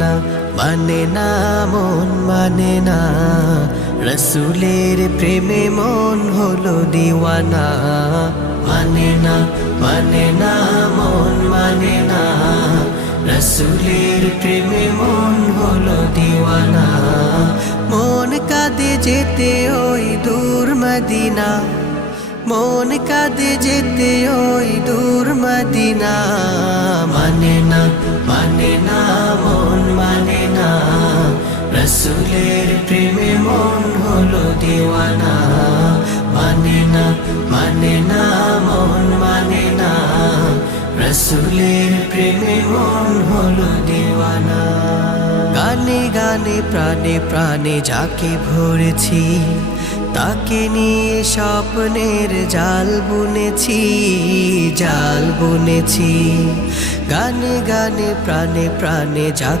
না মানে না মন মানে না, রসুলের প্রেমে মন হলো দিওয়ানা। মানে না মন মানে না, রসুলের প্রেমে মন হলো দিওয়ানা। মন কাঁদে যেতে ওই দূর মদিনা, মন কাঁদে যেতে ওই দূর মদিনা। মানে না মন মানে না, রসুলের প্রেমে মন হলো দিওয়ানা। মানে না মন মানে না, রসুলের প্রেমে মন হলো দিওয়ানা। গানে গানে প্রাণে প্রাণে যাকে ভরেছি, তাকে নিয়ে স্বপ্নের জাল বুনেছি, জাল বুনেছি। গানে গানে প্রাণে প্রাণে যাকে